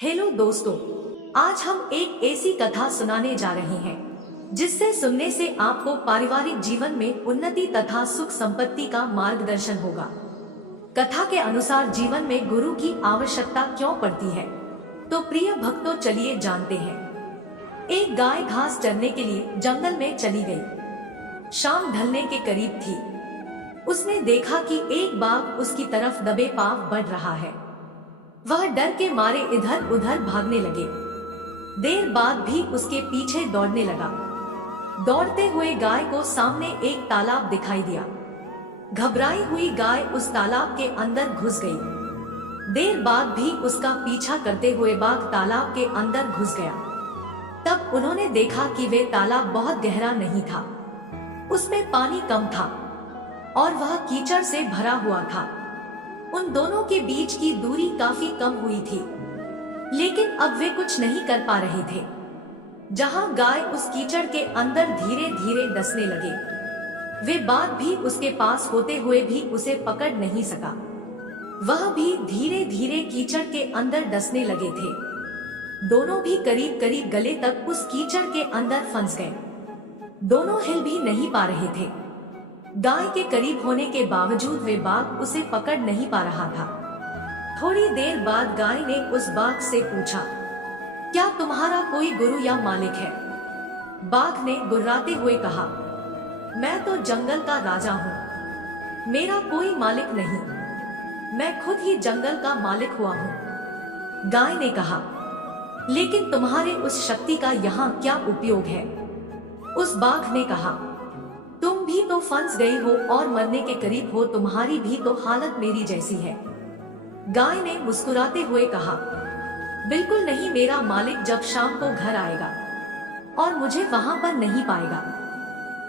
Hello दोस्तों, आज हम एक ऐसी कथा सुनाने जा रहे हैं जिससे सुनने से आपको पारिवारिक जीवन में उन्नति तथा सुख संपत्ति का मार्गदर्शन होगा। कथा के अनुसार जीवन में गुरु की आवश्यकता क्यों पड़ती है, तो प्रिय भक्तों चलिए जानते हैं। एक गाय घास चरने के लिए जंगल में चली गई। शाम ढलने के करीब थी। उसने देखा कि एक बाघ उसकी तरफ दबे पांव बढ़ रहा है। वह डर के मारे इधर उधर भागने लगे। देर बाद भी उसके पीछे दौड़ने लगा। दौड़ते हुए गाय को सामने एक तालाब दिखाई दिया। घबराई हुई गाय उस तालाब के अंदर घुस गई। देर बाद भी उसका पीछा करते हुए बाघ तालाब के अंदर घुस गया। तब उन्होंने देखा कि वे तालाब बहुत गहरा नहीं था, उसमें पानी कम था और वह कीचड़ से भरा हुआ था। उन दोनों के बीच की दूरी काफी कम हुई थी, लेकिन अब वे कुछ नहीं कर पा रहे थे। जहां गाय उस कीचड़ के अंदर धीरे धीरे डसने लगे, वे बाघ भी उसके पास होते हुए भी उसे पकड़ नहीं सका। वह भी धीरे धीरे कीचड़ के अंदर डसने लगे थे। दोनों भी करीब करीब गले तक उस कीचड़ के अंदर फंस गए। दोनों हिल भी नहीं पा रहे थे। गाय के करीब होने के बावजूद वे बाघ उसे पकड़ नहीं पा रहा था। थोड़ी देर बाद गाय ने उस बाघ से पूछा, क्या तुम्हारा कोई गुरु या मालिक है? बाघ ने गुर्राते हुए कहा, मैं तो जंगल का राजा हूँ, मेरा कोई मालिक नहीं, मैं खुद ही जंगल का मालिक हुआ हूँ। गाय ने कहा, लेकिन तुम्हारे उस शक्ति का यहाँ क्या उपयोग है? उस बाघ ने कहा, तुम भी तो फंस गई हो और मरने के करीब हो, तुम्हारी भी तो हालत मेरी जैसी है। गाय ने मुस्कुराते हुए कहा, बिल्कुल नहीं, मेरा मालिक जब शाम को घर आएगा और मुझे वहां पर नहीं पाएगा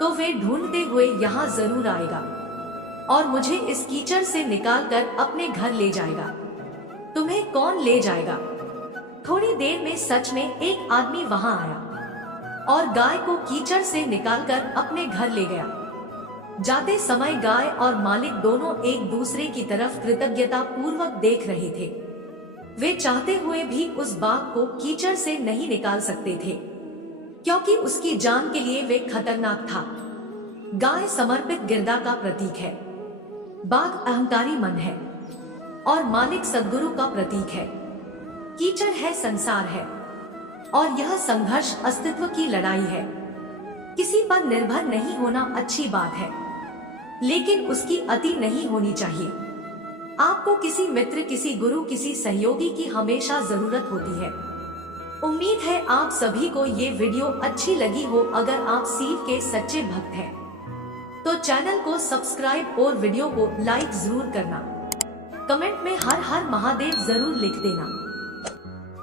तो वे ढूंढते हुए यहाँ जरूर आएगा और मुझे इस कीचड़ से निकालकर अपने घर ले जाएगा। तुम्हें कौन ले जाएगा? थोड़ी देर में सच में एक आदमी वहां आया और गाय को कीचड़ से निकालकर अपने घर ले गया। जाते समय गाय और मालिक दोनों एक दूसरे की तरफ कृतज्ञता पूर्वक देख रहे थे। वे चाहते हुए भी उस बाघ को कीचड़ से नहीं निकाल सकते थे, क्योंकि उसकी जान के लिए वे खतरनाक था। गाय समर्पित गिरदा का प्रतीक है, बाघ अहंकारी मन है और मालिक सद्गुरु का प्रतीक है। कीचड़ है, संसार है और यह संघर्ष अस्तित्व की लड़ाई है। किसी पर निर्भर नहीं होना अच्छी बात है, लेकिन उसकी अति नहीं होनी चाहिए। आपको किसी मित्र, किसी गुरु, किसी सहयोगी की हमेशा जरूरत होती है। उम्मीद है आप सभी को ये वीडियो अच्छी लगी हो। अगर आप शिव के सच्चे भक्त हैं तो चैनल को सब्सक्राइब और वीडियो को लाइक जरूर करना। कमेंट में हर हर महादेव जरूर लिख देना।